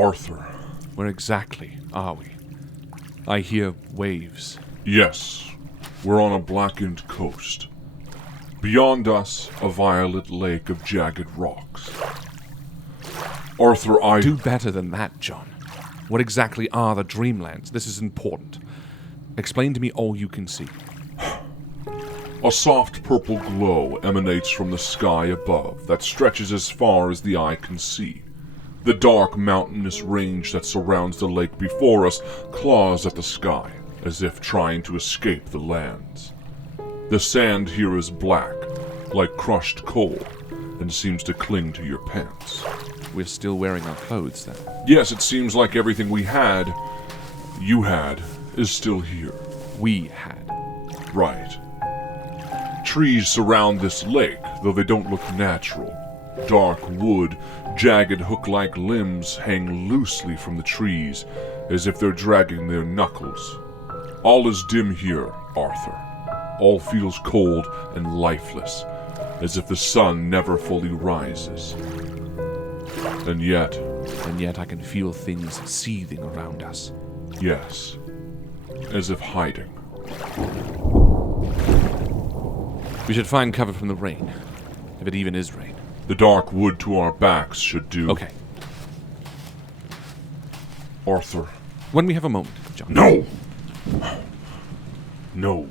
Arthur. Where exactly are we? I hear waves. Yes, we're on a blackened coast. Beyond us, a violet lake of jagged rocks. Arthur, Do better than that, John. What exactly are the Dreamlands? This is important. Explain to me all you can see. A soft purple glow emanates from the sky above that stretches as far as the eye can see. The dark mountainous range that surrounds the lake before us claws at the sky, as if trying to escape the lands. The sand here is black, like crushed coal, and seems to cling to your pants. We're still wearing our clothes, then? Yes, it seems like everything you had, is still here. We had. Right. Trees surround this lake, though they don't look natural. Dark wood, jagged hook-like limbs hang loosely from the trees, as if they're dragging their knuckles. All is dim here, Arthur. All feels cold and lifeless, as if the sun never fully rises. And yet I can feel things seething around us. Yes, as if hiding. We should find cover from the rain, if it even is rain. The dark wood to our backs should do. Okay. Arthur. When we have a moment, John. No! No.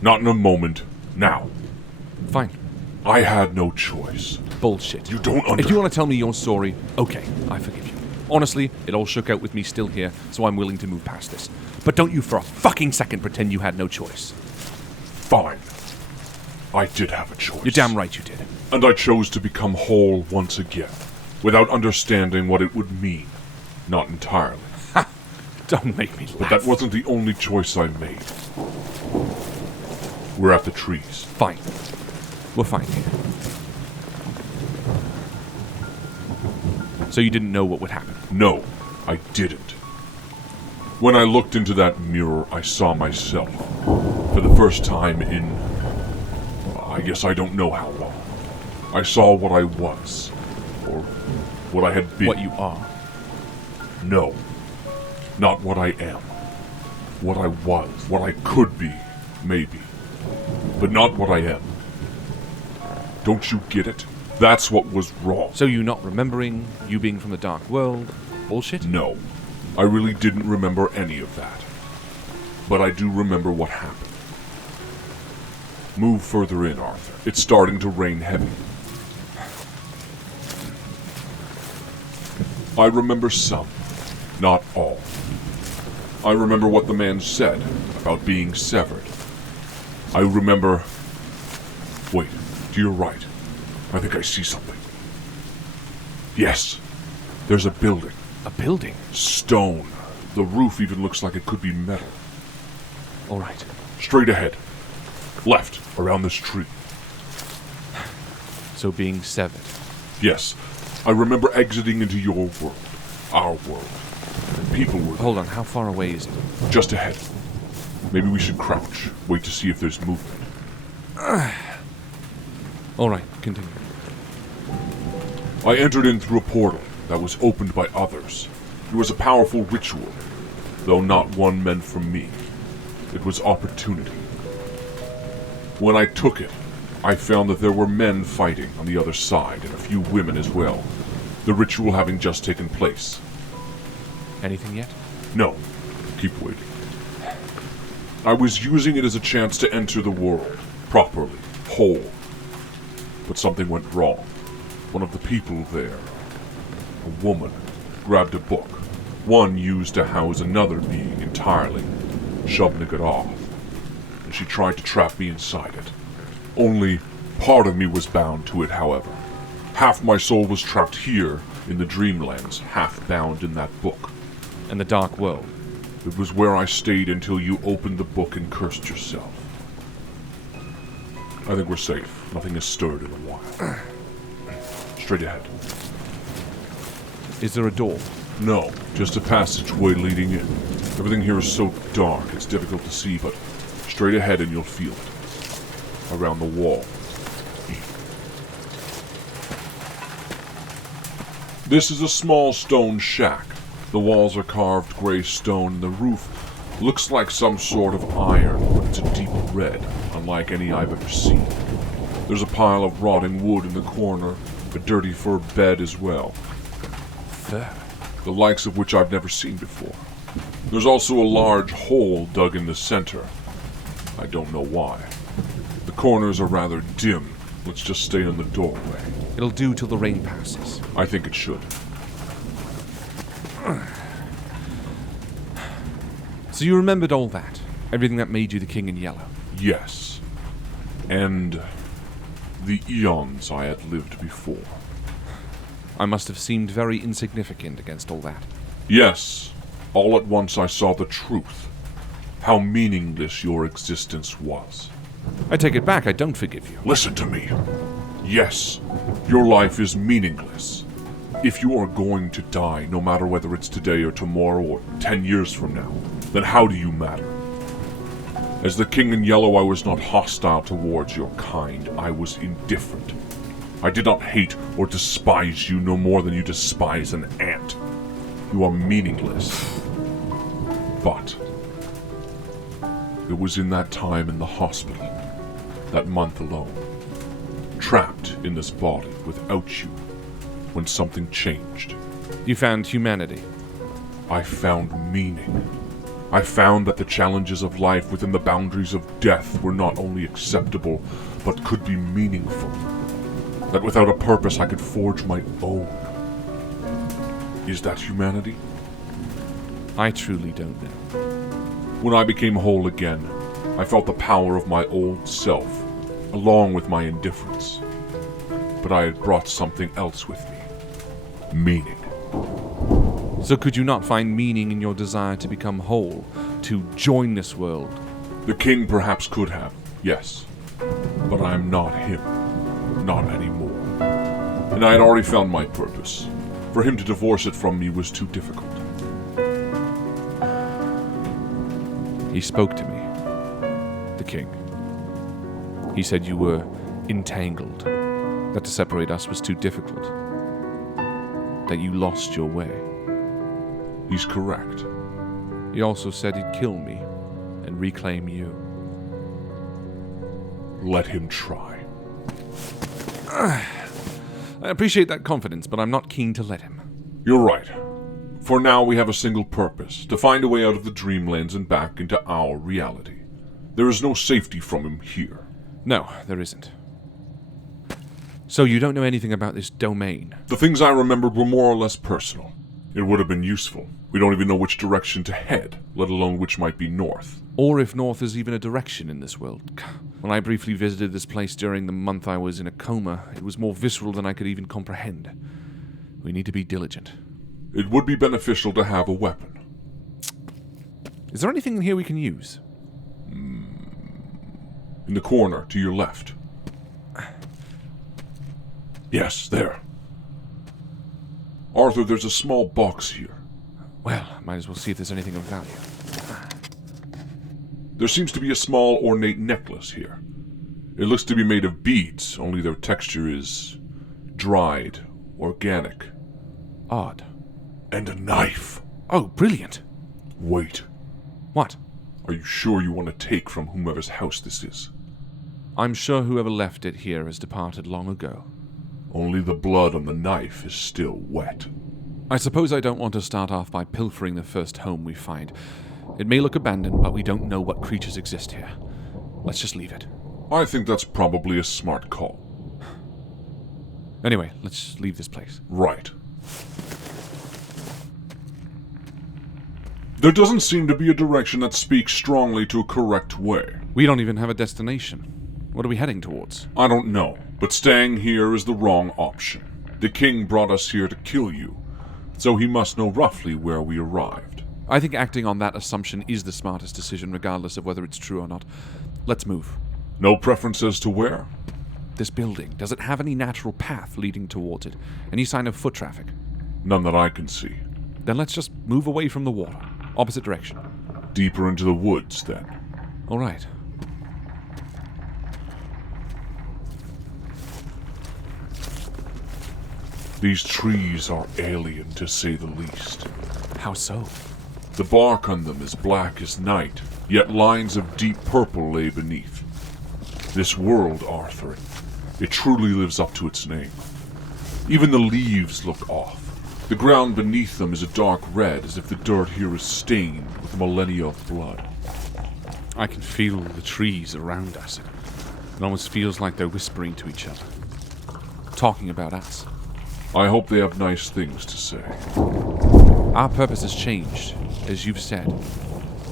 Not in a moment. Now. Fine. I had no choice. Bullshit. You don't If you want to tell me your story, okay, I forgive you. Honestly, it all shook out with me still here, so I'm willing to move past this. But don't you for a fucking second pretend you had no choice. Fine. I did have a choice. You're damn right you did. And I chose to become whole once again, without understanding what it would mean. Not entirely. Ha! Don't make me laugh. But that wasn't the only choice I made. We're at the trees. Fine. We'll find you. So you didn't know what would happen? No, I didn't. When I looked into that mirror, I saw myself. For the first time in... I guess I don't know how long. I saw what I was. Or what I had been. What you are. No. Not what I am. What I was. What I could be, maybe. But not what I am. Don't you get it? That's what was wrong. So you not remembering, you being from the dark world, bullshit? No. I really didn't remember any of that. But I do remember what happened. Move further in, Arthur. It's starting to rain heavy. I remember some, not all. I remember what the man said about being severed. I remember... Wait, to your right. I think I see something. Yes, there's a building. A building? Stone. The roof even looks like it could be metal. All right. Straight ahead. Left, around this tree. So being severed. Yes, I remember exiting into your world. Our world. And people were... Hold on, how far away is it? Just ahead. Maybe we should crouch. Wait to see if there's movement. All right, continue. I entered in through a portal that was opened by others. It was a powerful ritual, though not one meant for me. It was opportunity. When I took it, I found that there were men fighting on the other side, and a few women as well. The ritual having just taken place. Anything yet? No. Keep waiting. I was using it as a chance to enter the world, properly, whole. But something went wrong. One of the people there, a woman, grabbed a book, one used to house another being entirely, shoving it off, and she tried to trap me inside it. Only part of me was bound to it, however. Half my soul was trapped here in the Dreamlands, half bound in that book. And the dark world? It was where I stayed until you opened the book and cursed yourself. I think we're safe. Nothing has stirred in a while. Straight ahead. Is there a door? No, just a passageway leading in. Everything here is so dark, it's difficult to see, but straight ahead and you'll feel it. Around the wall. This is a small stone shack. The walls are carved gray stone, and the roof looks like some sort of iron, but it's a deep red, unlike any I've ever seen. There's a pile of rotting wood in the corner, a dirty fur bed as well. Fur? The likes of which I've never seen before. There's also a large hole dug in the center. I don't know why. The corners are rather dim. Let's just stay in the doorway. It'll do till the rain passes. I think it should. So you remembered all that? Everything that made you the King in Yellow? Yes. And the eons I had lived before. I must have seemed very insignificant against all that. Yes. All at once I saw the truth. How meaningless your existence was. I take it back, I don't forgive you. Listen to me. Yes, your life is meaningless. If you are going to die, no matter whether it's today or tomorrow or 10 years from now, then how do you matter? As the King in Yellow, I was not hostile towards your kind. I was indifferent. I did not hate or despise you no more than you despise an ant. You are meaningless. But it was in that time in the hospital, that month alone, trapped in this body without you, when something changed. You found humanity. I found meaning. I found that the challenges of life within the boundaries of death were not only acceptable, but could be meaningful. That without a purpose I could forge my own. Is that humanity? I truly don't know. When I became whole again, I felt the power of my old self, along with my indifference. But I had brought something else with me. Meaning. So could you not find meaning in your desire to become whole, to join this world? The king perhaps could have, yes. But I am not him. Not anymore. And I had already found my purpose. For him to divorce it from me was too difficult. He spoke to me. The king. He said you were entangled. That to separate us was too difficult. That you lost your way. He's correct. He also said he'd kill me and reclaim you. Let him try. I appreciate that confidence, but I'm not keen to let him. You're right. For now, we have a single purpose, to find a way out of the Dreamlands and back into our reality. There is no safety from him here. No, there isn't. So you don't know anything about this domain? The things I remembered were more or less personal. It would have been useful. We don't even know which direction to head, let alone which might be north. Or if north is even a direction in this world. When I briefly visited this place during the month I was in a coma, it was more visceral than I could even comprehend. We need to be diligent. It would be beneficial to have a weapon. Is there anything in here we can use? In the corner, to your left. Yes, there. Arthur, there's a small box here. Well, might as well see if there's anything of value. There seems to be a small ornate necklace here. It looks to be made of beads, only their texture is dried, organic. Odd. And a knife. Oh, brilliant. Wait. What? Are you sure you want to take from whomever's house this is? I'm sure whoever left it here has departed long ago. Only the blood on the knife is still wet. I suppose I don't want to start off by pilfering the first home we find. It may look abandoned, but we don't know what creatures exist here. Let's just leave it. I think that's probably a smart call. Anyway, let's leave this place. Right. There doesn't seem to be a direction that speaks strongly to a correct way. We don't even have a destination. What are we heading towards? I don't know, but staying here is the wrong option. The king brought us here to kill you, so he must know roughly where we arrived. I think acting on that assumption is the smartest decision, regardless of whether it's true or not. Let's move. No preference as to where? This building, does it have any natural path leading towards it? Any sign of foot traffic? None that I can see. Then let's just move away from the water. Opposite direction. Deeper into the woods, then. All right. These trees are alien, to say the least. How so? The bark on them is black as night, yet lines of deep purple lay beneath. This world, Arthur, it truly lives up to its name. Even the leaves look off. The ground beneath them is a dark red, as if the dirt here is stained with millennia of blood. I can feel the trees around us. It almost feels like they're whispering to each other, talking about us. I hope they have nice things to say. Our purpose has changed, as you've said.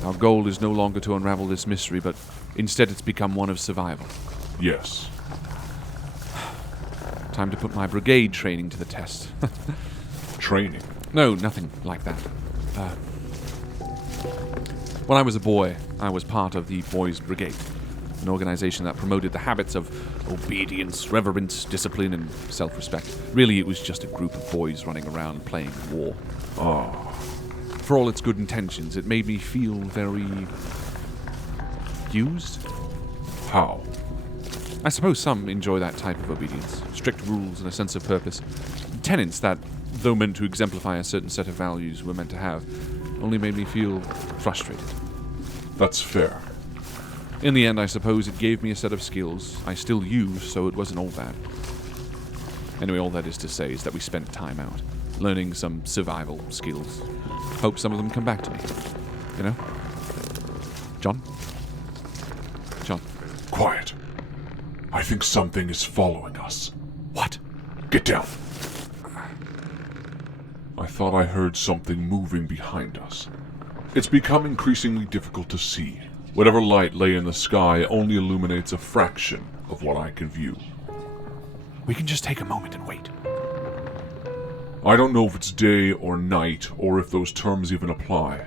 Our goal is no longer to unravel this mystery, but instead it's become one of survival. Yes. Time to put my brigade training to the test. Training? No, nothing like that. When I was a boy, I was part of the Boys' Brigade, an organization that promoted the habits of obedience, reverence, discipline, and self-respect. Really, it was just a group of boys running around playing war. For all its good intentions, it made me feel very used. How? I suppose some enjoy that type of obedience, strict rules and a sense of purpose. Tenets that, though meant to exemplify a certain set of values we're meant to have, only made me feel frustrated. That's fair. In the end, I suppose it gave me a set of skills I still use, so it wasn't all bad. Anyway, all that is to say is that we spent time out, learning some survival skills. Hope some of them come back to me. You know? John? John? Quiet. I think something is following us. What? Get down. I thought I heard something moving behind us. It's become increasingly difficult to see. Whatever light lay in the sky only illuminates a fraction of what I can view. We can just take a moment and wait. I don't know if it's day or night, or if those terms even apply,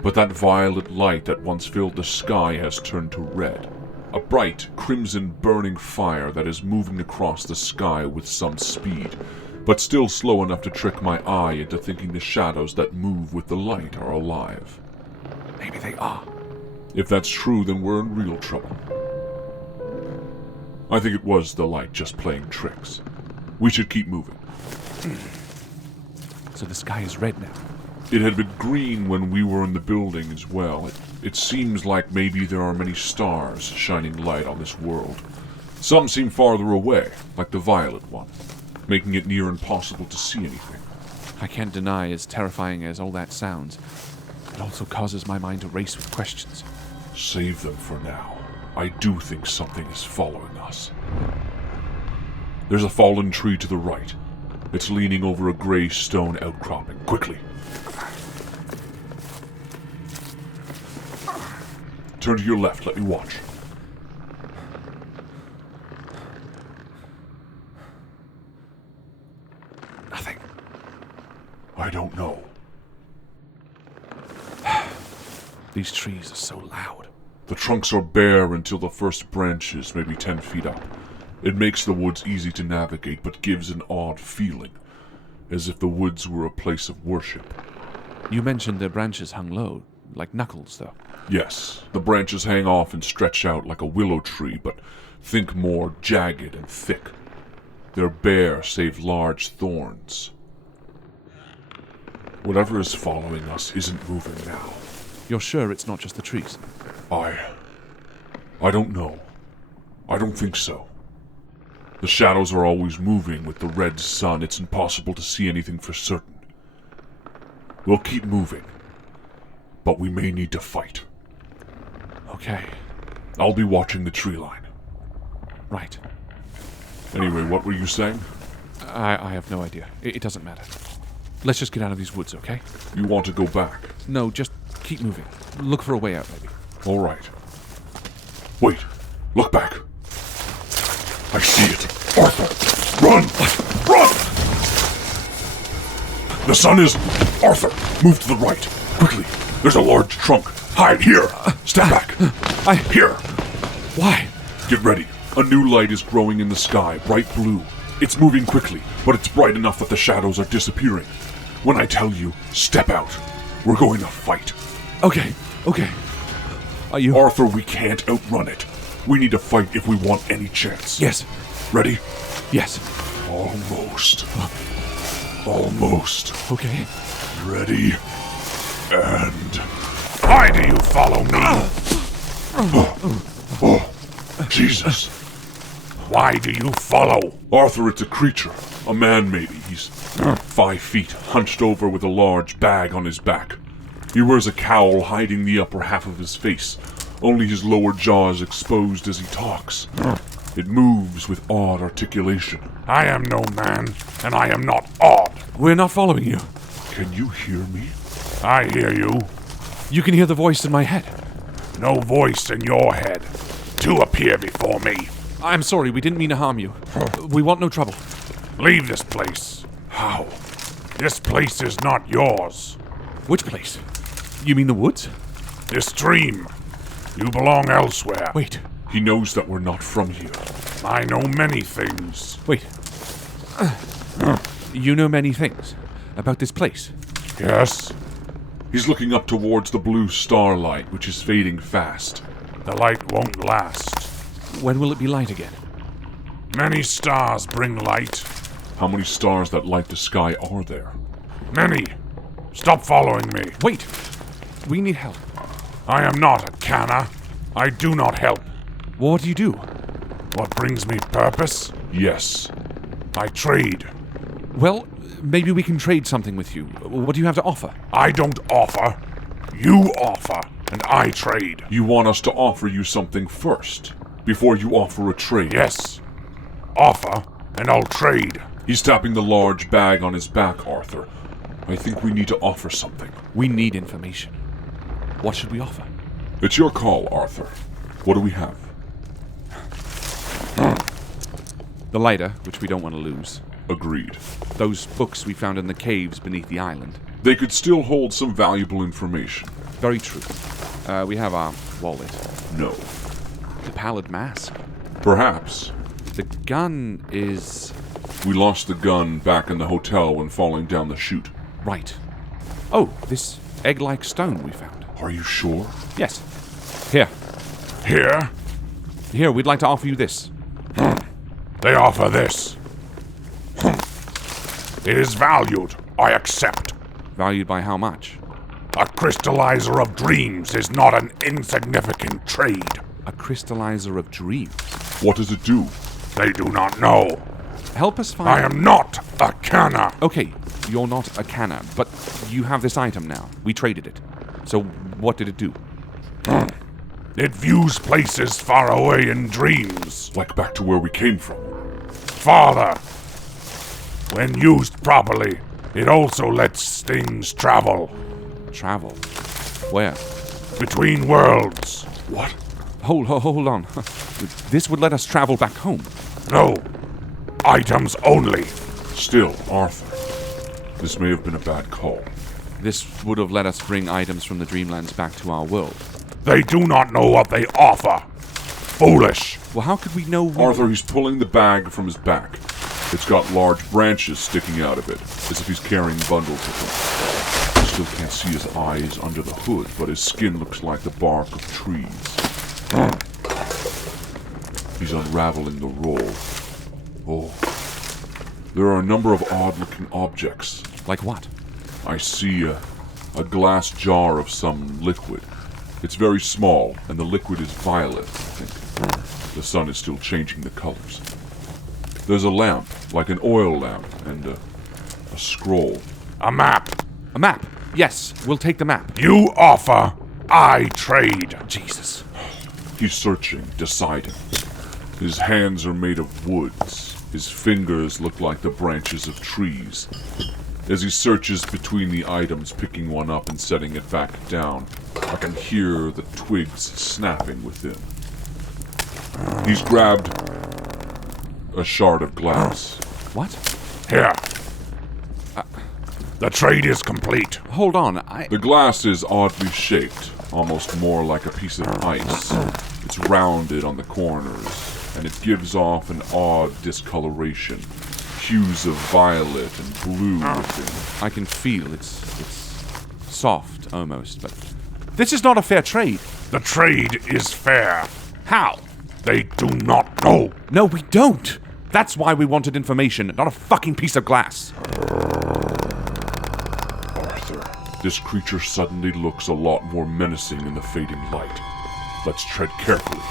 but that violet light that once filled the sky has turned to red. A bright, crimson burning fire that is moving across the sky with some speed, but still slow enough to trick my eye into thinking the shadows that move with the light are alive. Maybe they are. If that's true, then we're in real trouble. I think it was the light just playing tricks. We should keep moving. So the sky is red now. It had been green when we were in the building as well. It seems like maybe there are many stars shining light on this world. Some seem farther away, like the violet one, making it near impossible to see anything. I can't deny, as terrifying as all that sounds, it also causes my mind to race with questions. Save them for now. I do think something is following us. There's a fallen tree to the right. It's leaning over a gray stone outcropping. Quickly. Turn to your left. Let me watch. Nothing. I don't know. These trees are so loud. The trunks are bare until the first branches, maybe 10 feet up. It makes the woods easy to navigate, but gives an odd feeling, as if the woods were a place of worship. You mentioned their branches hung low, like knuckles, though. Yes, the branches hang off and stretch out like a willow tree, but think more jagged and thick. They're bare save large thorns. Whatever is following us isn't moving now. You're sure it's not just the trees? I don't know. I don't think so. The shadows are always moving with the red sun. It's impossible to see anything for certain. We'll keep moving, but we may need to fight. Okay. I'll be watching the tree line. Right. Anyway, what were you saying? I have no idea. It doesn't matter. Let's just get out of these woods, okay? You want to go back? No, just keep moving. Look for a way out, maybe. All right. Wait. Look back. I see it. Arthur! Run! Run! The sun is... Arthur, move to the right. Quickly. There's a large trunk. Hide here. Step back. Here. Why? Get ready. A new light is growing in the sky, bright blue. It's moving quickly, but it's bright enough that the shadows are disappearing. When I tell you, step out. We're going to fight. Okay. Are you... Arthur, we can't outrun it. We need to fight if we want any chance. Yes. Ready? Yes. Almost. Almost. Okay. Ready. And... Why do you follow me? Oh, Jesus. Why do you follow? Arthur, it's a creature. A man, maybe. He's 5 feet, hunched over with a large bag on his back. He wears a cowl hiding the upper half of his face. Only his lower jaw is exposed as he talks. It moves with odd articulation. I am no man, and I am not odd. We're not following you. Can you hear me? I hear you. You can hear the voice in my head. No voice in your head. To appear before me. I'm sorry, we didn't mean to harm you. We want no trouble. Leave this place. How? This place is not yours. Which place? You mean the woods? This dream. You belong elsewhere. Wait, He knows that we're not from here. I know many things. wait. You know many things about this place. Yes, He's looking up towards the blue starlight, which is fading fast. the light won't last. When will it be light again? Many stars bring light. How many stars that light the sky are there? Many. Stop following me. Wait! We need help. I am not a canna. I do not help. What do you do? What brings me purpose? Yes. I trade. Well, maybe we can trade something with you. What do you have to offer? I don't offer. You offer, and I trade. You want us to offer you something first, before you offer a trade? Yes. Offer, and I'll trade. He's tapping the large bag on his back, Arthur. I think we need to offer something. We need information. What should we offer? It's your call, Arthur. What do we have? The lighter, which we don't want to lose. Agreed. Those books we found in the caves beneath the island. They could still hold some valuable information. Very true. We have our wallet. No. The pallid mask. Perhaps. The gun is... We lost the gun back in the hotel when falling down the chute. right. Oh, this egg-like stone we found. Are you sure? Yes. Here. Here, Here, we'd like to offer you this. they offer this. It is valued. I accept. Valued by how much? A crystallizer of dreams is not an insignificant trade. A crystallizer of dreams. What does it do? They do not know. Help us find... I am not a canna. Okay, you're not a canna, but you have this item now. We traded it. So what did it do? It views places far away in dreams. Like back to where we came from. Farther. When used properly, it also lets things travel. Travel. Where? Between worlds. What? Hold on. This would let us travel back home. No. Items only. Still, Arthur. This may have been a bad call. This would have let us bring items from the Dreamlands back to our world. They do not know what they offer. Foolish. Well, how could we know... Arthur, he's pulling the bag from his back. It's got large branches sticking out of it, as if he's carrying bundles of them. I still can't see his eyes under the hood, but his skin looks like the bark of trees. He's unraveling the roll. Oh. There are a number of odd-looking objects. Like what? I see a glass jar of some liquid. It's very small, and the liquid is violet, I think. The sun is still changing the colors. There's a lamp, like an oil lamp, and a scroll. A map. A map. Yes, we'll take the map. You offer. I trade. Jesus. He's searching, deciding. His hands are made of woods. His fingers look like the branches of trees. As he searches between the items, picking one up and setting it back down, I can hear the twigs snapping within. He's grabbed a shard of glass. What? Here. The trade is complete. Hold on, The glass is oddly shaped, almost more like a piece of ice. It's rounded on the corners, and it gives off an odd discoloration. Hues of violet and blue within. I can feel it's soft, almost, but... This is not a fair trade. The trade is fair. How? They do not know. No, we don't. That's why we wanted information, not a fucking piece of glass. This creature suddenly looks a lot more menacing in the fading light. Let's tread carefully.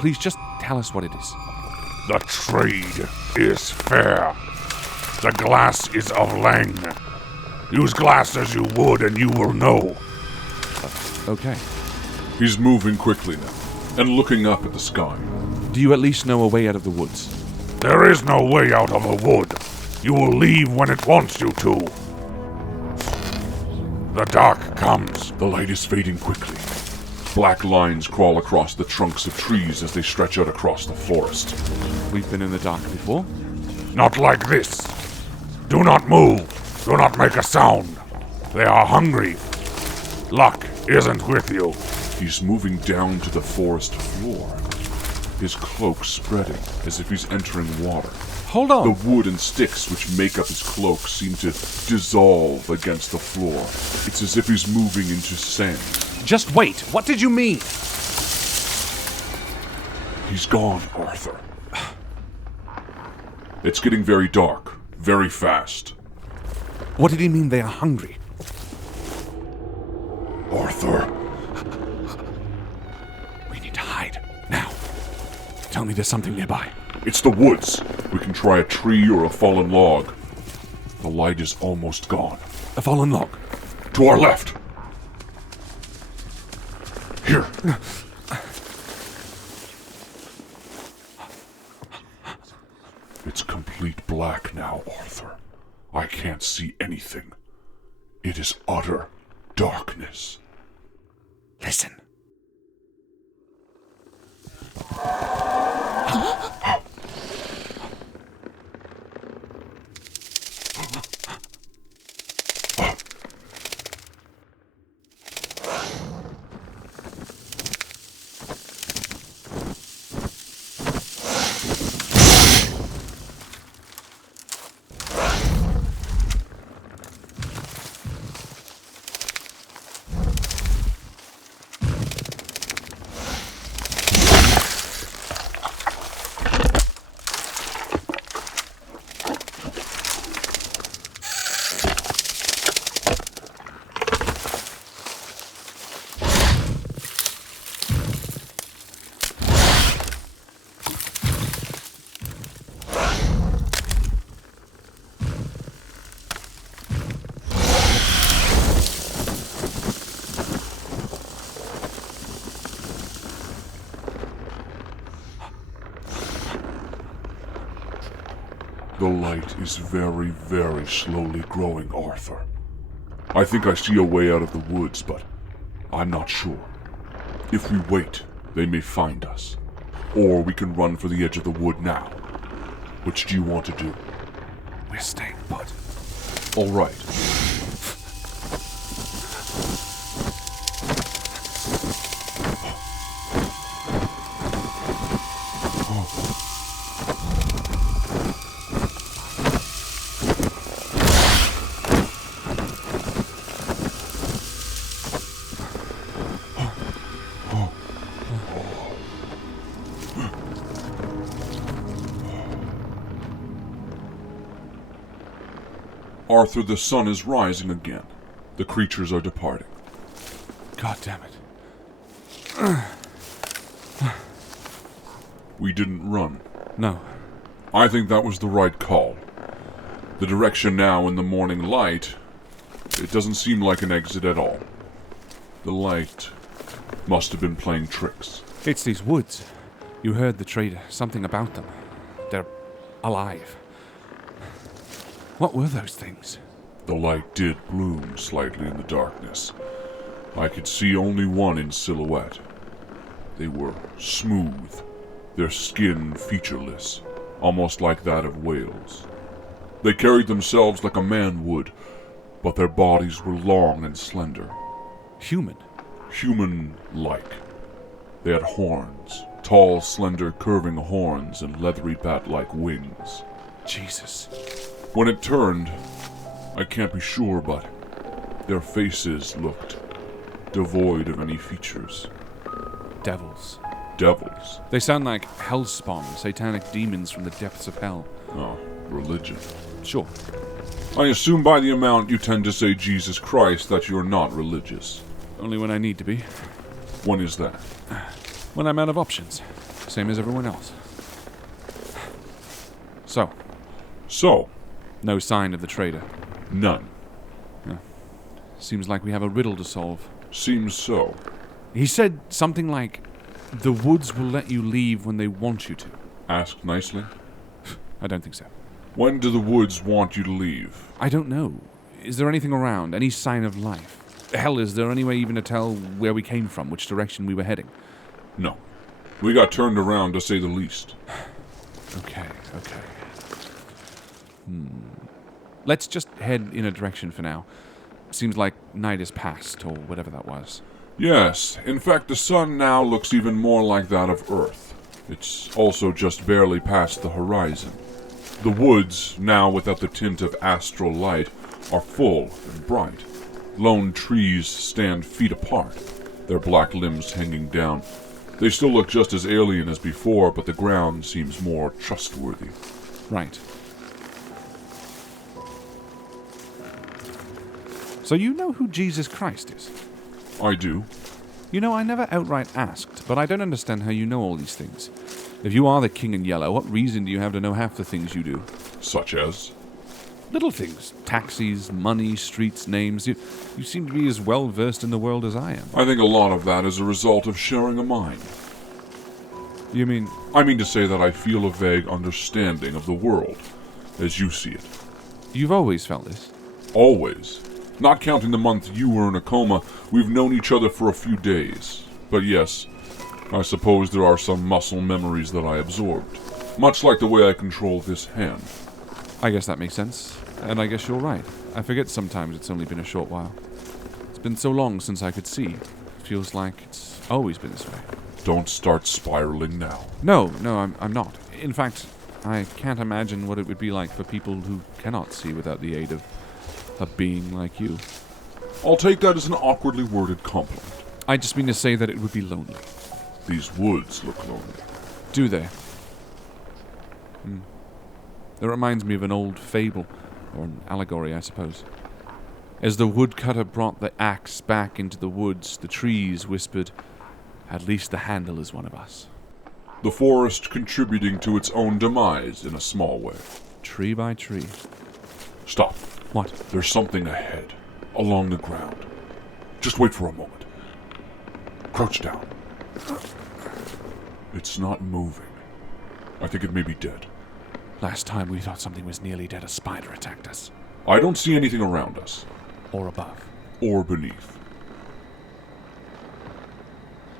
Please just tell us what it is. The trade is fair. The glass is of Lang. Use glass as you would and you will know. Okay. He's moving quickly now, and looking up at the sky. Do you at least know a way out of the woods? There is no way out of the wood. You will leave when it wants you to. The dark comes. The light is fading quickly. Black lines crawl across the trunks of trees as they stretch out across the forest. We've been in the dark before. Not like this. Do not move. Do not make a sound. They are hungry. Luck isn't with you. He's moving down to the forest floor. His cloak spreading as if he's entering water. Hold on. The wood and sticks which make up his cloak seem to dissolve against the floor. It's as if he's moving into sand. Just wait. What did you mean? He's gone, Arthur. It's getting very dark, very fast. What did he mean they are hungry? Arthur. We need to hide. Now. Tell me there's something nearby. It's the woods. We can try a tree or a fallen log. The light is almost gone. A fallen log. To our left. Here. It's complete black now, Arthur. I can't see anything. It is utter darkness. Listen. The light is very, very slowly growing, Arthur. I think I see a way out of the woods, but I'm not sure. If we wait, they may find us. Or we can run for the edge of the wood now. Which do you want to do? We're staying put. All right. Arthur, the sun is rising again. The creatures are departing. God damn it. We didn't run. No. I think that was the right call. The direction now in the morning light, it doesn't seem like an exit at all. The light must have been playing tricks. It's these woods. You heard the trader. Something about them. They're alive. What were those things? The light did bloom slightly in the darkness. I could see only one in silhouette. They were smooth, their skin featureless, almost like that of whales. They carried themselves like a man would, but their bodies were long and slender. Human. Human-like. They had horns, tall, slender, curving horns and leathery bat-like wings. Jesus. When it turned, I can't be sure, but their faces looked devoid of any features. Devils. Devils. They sound like hellspawn, satanic demons from the depths of hell. Oh, religion. Sure. I assume by the amount you tend to say Jesus Christ that you're not religious. Only when I need to be. When is that? When I'm out of options. Same as everyone else. So, no sign of the trader. None. Seems like we have a riddle to solve. Seems so. He said something like, the woods will let you leave when they want you to. Asked nicely. I don't think so. When do the woods want you to leave? I don't know. Is there anything around? Any sign of life? Hell, is there any way even to tell where we came from, which direction we were heading? No. We got turned around, to say the least. Okay. Let's just head in a direction for now. Seems like night has passed, or whatever that was. Yes. In fact, the sun now looks even more like that of Earth. It's also just barely past the horizon. The woods, now without the tint of astral light, are full and bright. Lone trees stand feet apart, their black limbs hanging down. They still look just as alien as before, but the ground seems more trustworthy. Right. So you know who Jesus Christ is? I do. You know, I never outright asked, but I don't understand how you know all these things. If you are the King in Yellow, what reason do you have to know half the things you do? Such as? Little things. Taxis, money, streets, names. You seem to be as well versed in the world as I am. I think a lot of that is a result of sharing a mind. You mean? I mean to say that I feel a vague understanding of the world, as you see it. You've always felt this? Always. Not counting the month you were in a coma, we've known each other for a few days. But yes, I suppose there are some muscle memories that I absorbed. Much like the way I control this hand. I guess that makes sense. And I guess you're right. I forget sometimes it's only been a short while. It's been so long since I could see. Feels like it's always been this way. Don't start spiraling now. No, I'm not. In fact, I can't imagine what it would be like for people who cannot see without the aid of a being like you. I'll take that as an awkwardly worded compliment. I just mean to say that it would be lonely. These woods look lonely. Do they? It reminds me of an old fable, or an allegory, I suppose. As the woodcutter brought the axe back into the woods, the trees whispered, "At least the handle is one of us." The forest contributing to its own demise in a small way. Tree by tree. Stop. What? There's something ahead, along the ground. Just wait for a moment. Crouch down. It's not moving. I think it may be dead. Last time we thought something was nearly dead, a spider attacked us. I don't see anything around us. Or above. Or beneath.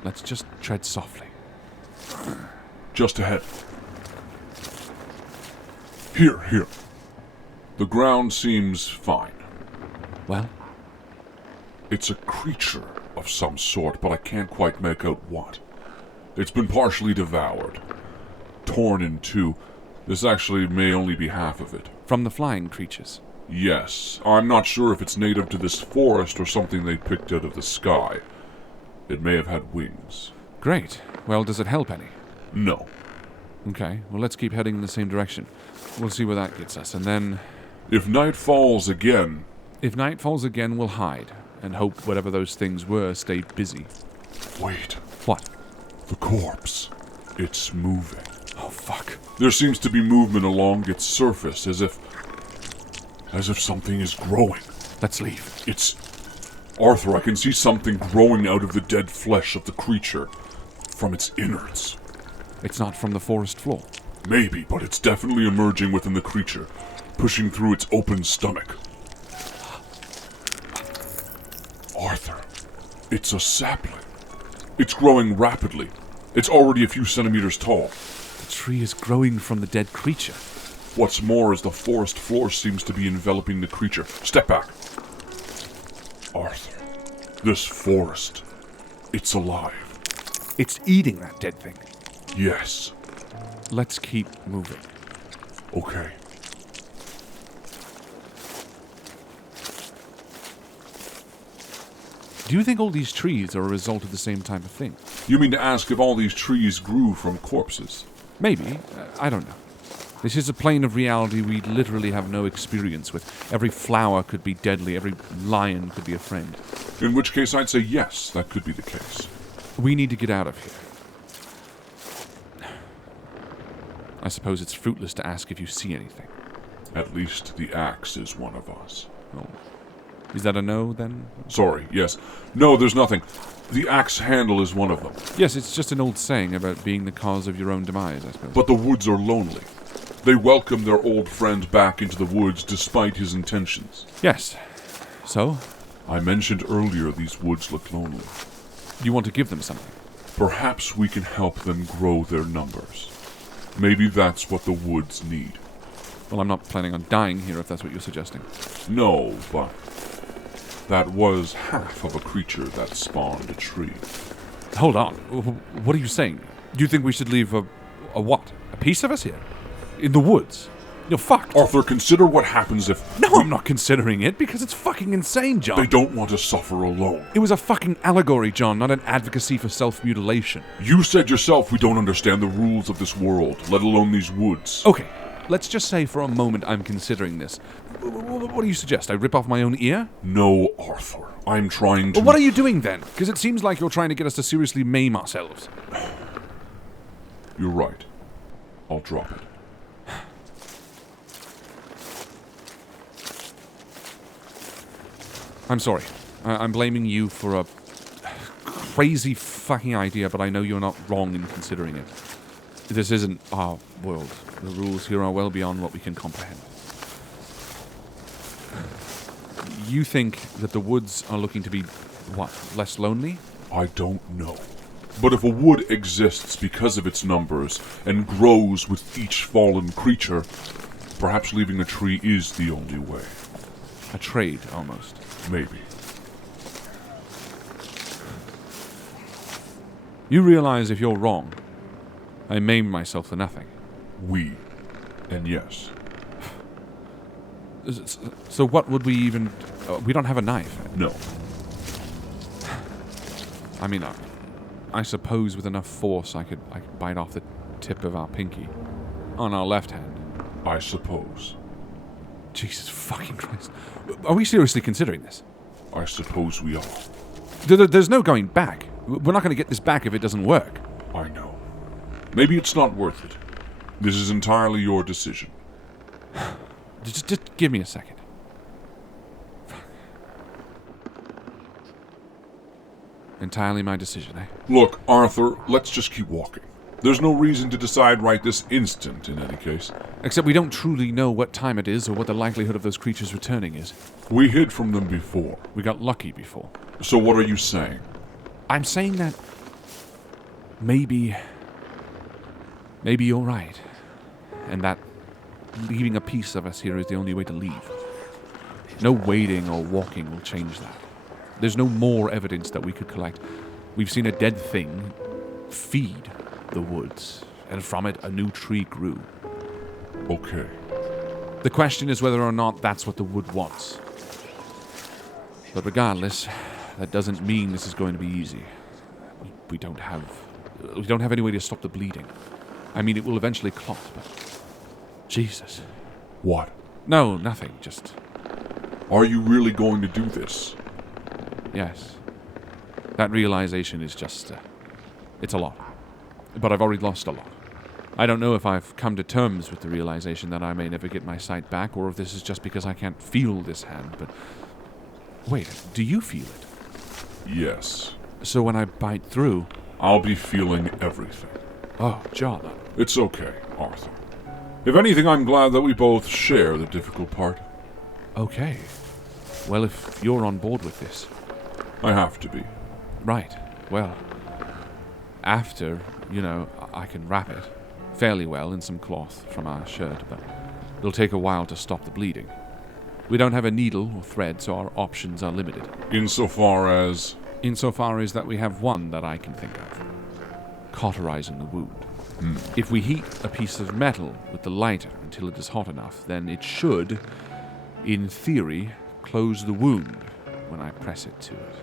Let's just tread softly. Just ahead. Here. The ground seems fine. Well? It's a creature of some sort, but I can't quite make out what. It's been partially devoured. Torn in two. This actually may only be half of it. From the flying creatures? Yes. I'm not sure if it's native to this forest or something they picked out of the sky. It may have had wings. Great. Well, does it help any? No. Okay, well let's keep heading in the same direction. We'll see where that gets us, and then... If night falls again... If night falls again, we'll hide, and hope whatever those things were stayed busy. Wait. What? The corpse. It's moving. Oh, fuck. There seems to be movement along its surface, as if something is growing. Let's leave. Arthur, I can see something growing out of the dead flesh of the creature. From its innards. It's not from the forest floor. Maybe, but it's definitely emerging within the creature, pushing through its open stomach. Arthur, it's a sapling. It's growing rapidly. It's already a few centimeters tall. The tree is growing from the dead creature. What's more is the forest floor seems to be enveloping the creature. Step back. Arthur, this forest, it's alive. It's eating that dead thing. Yes. Let's keep moving. Okay. Do you think all these trees are a result of the same type of thing? You mean to ask if all these trees grew from corpses? Maybe. I don't know. This is a plane of reality we literally have no experience with. Every flower could be deadly, every lion could be a friend. In which case I'd say yes, that could be the case. We need to get out of here. I suppose it's fruitless to ask if you see anything. At least the axe is one of us. Oh. Is that a no, then? Sorry, yes. No, there's nothing. The axe handle is one of them. Yes, it's just an old saying about being the cause of your own demise, I suppose. But the woods are lonely. They welcome their old friend back into the woods despite his intentions. Yes. So? I mentioned earlier these woods look lonely. You want to give them something? Perhaps we can help them grow their numbers. Maybe that's what the woods need. Well, I'm not planning on dying here if that's what you're suggesting. No, but that was half of a creature that spawned a tree. Hold on. What are you saying? You think we should leave a what? A piece of us here? In the woods? You're fucked. Arthur, consider what happens if... No, I'm not considering it, because it's fucking insane, John. They don't want to suffer alone. It was a fucking allegory, John, not an advocacy for self-mutilation. You said yourself we don't understand the rules of this world, let alone these woods. Okay, let's just say for a moment I'm considering this. What do you suggest? I rip off my own ear? No, Arthur. I'm trying to... Well, what are you doing then? Because it seems like you're trying to get us to seriously maim ourselves. You're right. I'll drop it. I'm sorry. I'm blaming you for a crazy fucking idea, but I know you're not wrong in considering it. This isn't our world. The rules here are well beyond what we can comprehend. You think that the woods are looking to be, what, less lonely? I don't know. But if a wood exists because of its numbers and grows with each fallen creature, perhaps leaving a tree is the only way. A trade, almost. Maybe. You realize if you're wrong, I maim myself for nothing. We. And yes. So what would we even... we don't have a knife. No. I mean, I suppose with enough force I could bite off the tip of our pinky. On our left hand. I suppose. Jesus fucking Christ. Are we seriously considering this? I suppose we are. There's no going back. We're not going to get this back if it doesn't work. I know. Maybe it's not worth it. This is entirely your decision. Just give me a second. Entirely my decision, eh? Look, Arthur, let's just keep walking. There's no reason to decide right this instant, in any case. Except we don't truly know what time it is or what the likelihood of those creatures returning is. We hid from them before. We got lucky before. So what are you saying? I'm saying that maybe you're right. And that leaving a piece of us here is the only way to leave. No waiting or walking will change that. There's no more evidence that we could collect. We've seen a dead thing feed the woods, and from it a new tree grew. Okay. The question is whether or not that's what the wood wants. But regardless, that doesn't mean this is going to be easy. We don't have any way to stop the bleeding. I mean, it will eventually clot, but... Jesus. What? No, nothing, just... Are you really going to do this? Yes. That realization is just... it's a lot. But I've already lost a lot. I don't know if I've come to terms with the realization that I may never get my sight back, or if this is just because I can't feel this hand, but... Wait, do you feel it? Yes. So when I bite through... I'll be feeling everything. Oh, John. It's okay, Arthur. If anything, I'm glad that we both share the difficult part. Okay. Well, if you're on board with this... I have to be. Right. Well, after, I can wrap it fairly well in some cloth from our shirt, but it'll take a while to stop the bleeding. We don't have a needle or thread, so our options are limited. Insofar as that we have one that I can think of. Cauterizing the wound. If we heat a piece of metal with the lighter until it is hot enough, then it should, in theory, close the wound when I press it to it.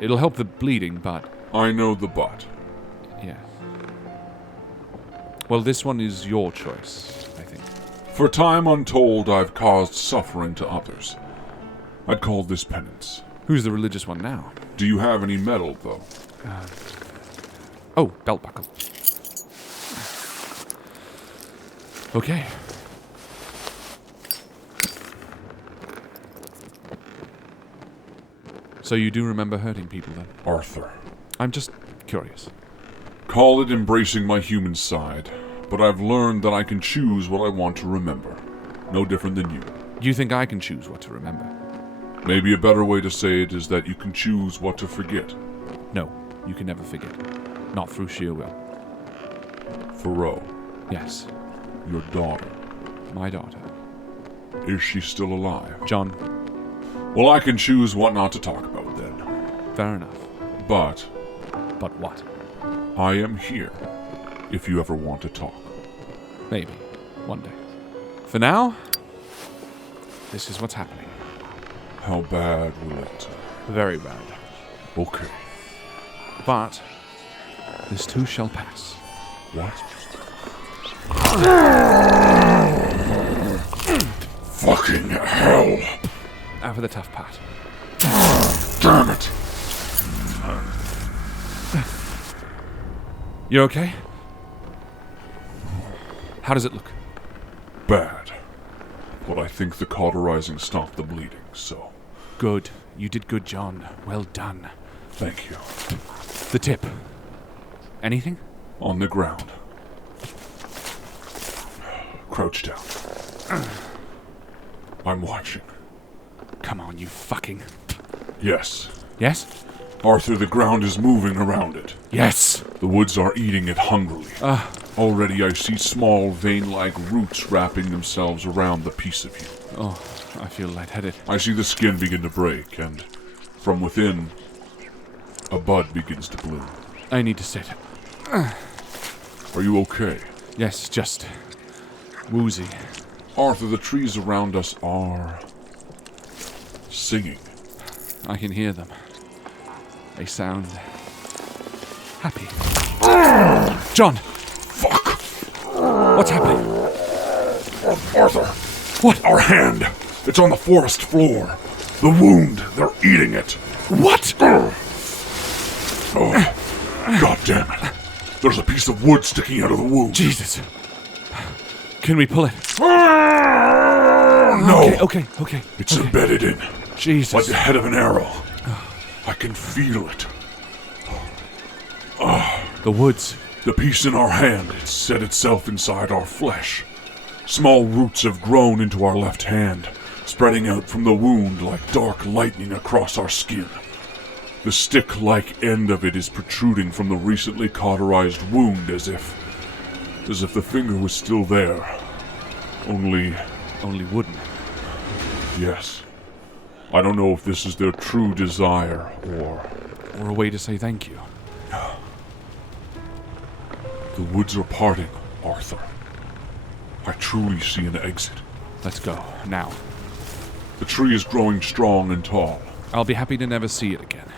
It'll help the bleeding, but... I know the but. Yeah. Well, this one is your choice, I think. For time untold, I've caused suffering to others. I'd call this penance. Who's the religious one now? Do you have any metal, though? Oh, belt buckle. Okay. So you do remember hurting people, then? Arthur. I'm just curious. Call it embracing my human side, but I've learned that I can choose what I want to remember. No different than you. You think I can choose what to remember? Maybe a better way to say it is that you can choose what to forget. No, you can never forget. Not through sheer will. Thoreau, Yes, your daughter. my daughter. Is she still alive? John, Well, I can choose what not to talk about then. fair enough. But But what? I am here if you ever want to talk. Maybe. One day. For now, this is what's happening. How bad will it? Very bad. Okay. But this too shall pass. What? Fucking hell! Now for the tough part. Damn it! You okay? How does it look? Bad. But I think the cauterizing stopped the bleeding, so Good. You did good, John. Well done. thank you. The tip. Anything? On the ground. Crouch down. I'm watching. Come on, you fucking... Yes. Yes? Arthur, the ground is moving around it. Yes! The woods are eating it hungrily. Already I see small, vein-like roots wrapping themselves around the piece of you. Oh, I feel lightheaded. I see the skin begin to break, and from within, a bud begins to bloom. I need to sit. Are you okay? Yes, just... woozy. Arthur, the trees around us are... singing. I can hear them. They sound... happy. John! Fuck! What's happening? Arthur! What? Our hand! It's on the forest floor. The wound, they're eating it. What? Oh, God damn it. There's a piece of wood sticking out of the wound. Jesus. Can we pull it? No! Okay. It's embedded in, Jesus. like the head of an arrow. I can feel it. The woods. The piece in our hand, it's set itself inside our flesh. Small roots have grown into our left hand, spreading out from the wound like dark lightning across our skin. The stick-like end of it is protruding from the recently cauterized wound as if the finger was still there. Only wooden. yes. I don't know if this is their true desire or... Or a way to say thank you. The woods are parting, Arthur. I truly see an exit. Let's go, now. The tree is growing strong and tall. I'll be happy to never see it again.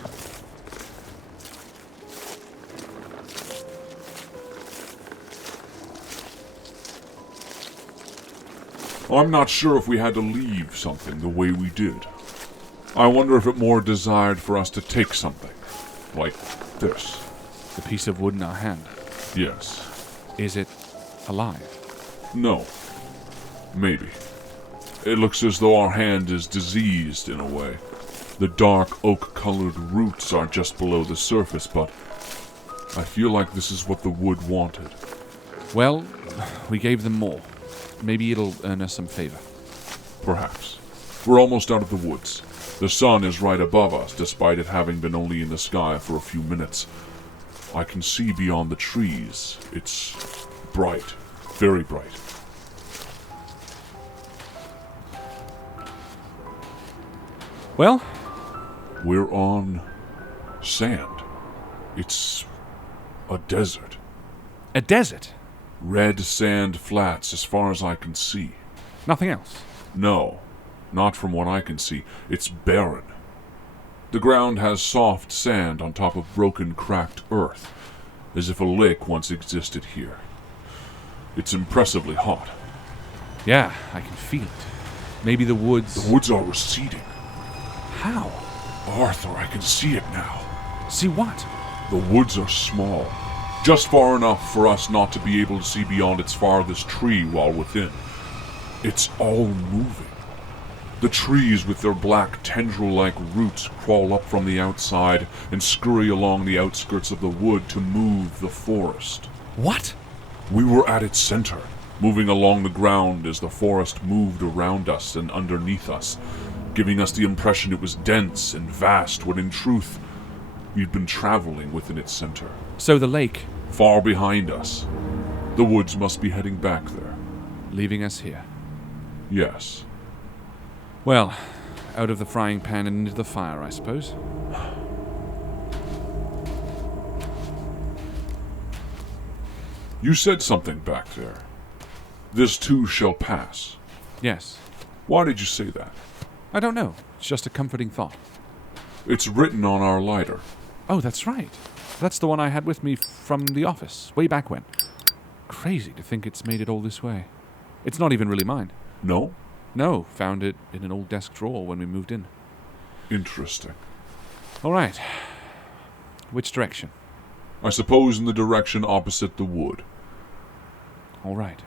I'm not sure if we had to leave something the way we did. I wonder if it more desired for us to take something. Like this. The piece of wood in our hand. Yes. Is it alive? No. Maybe. It looks as though our hand is diseased in a way. The dark oak-colored roots are just below the surface, but I feel like this is what the wood wanted. Well, we gave them more. Maybe it'll earn us some favor. Perhaps. We're almost out of the woods. The sun is right above us, despite it having been only in the sky for a few minutes. I can see beyond the trees. It's bright. Very bright. Well, We're on sand. It's a desert. a desert. Red sand flats as far as I can see. Nothing else. No, not from what I can see. It's barren. The ground has soft sand on top of broken, cracked earth, as if a lake once existed here. It's impressively hot. Yeah, I can feel it. Maybe the woods... The woods are receding. How? Arthur, I can see it now. See what? The woods are small, just far enough for us not to be able to see beyond its farthest tree while within. It's all moving. The trees with their black tendril-like roots crawl up from the outside and scurry along the outskirts of the wood to move the forest. What? We were at its center, moving along the ground as the forest moved around us and underneath us, giving us the impression it was dense and vast when in truth, we'd been traveling within its center. So the lake... Far behind us. The woods must be heading back there. leaving us here. Yes. Well, out of the frying pan and into the fire, I suppose. You said something back there. This too shall pass. Yes. Why did you say that? I don't know. It's just a comforting thought. It's written on our lighter. Oh, that's right. That's the one I had with me from the office, way back when. Crazy to think it's made it all this way. It's not even really mine. No? No, found it in an old desk drawer when we moved in. Interesting. All right. Which direction? I suppose in the direction opposite the wood. All right.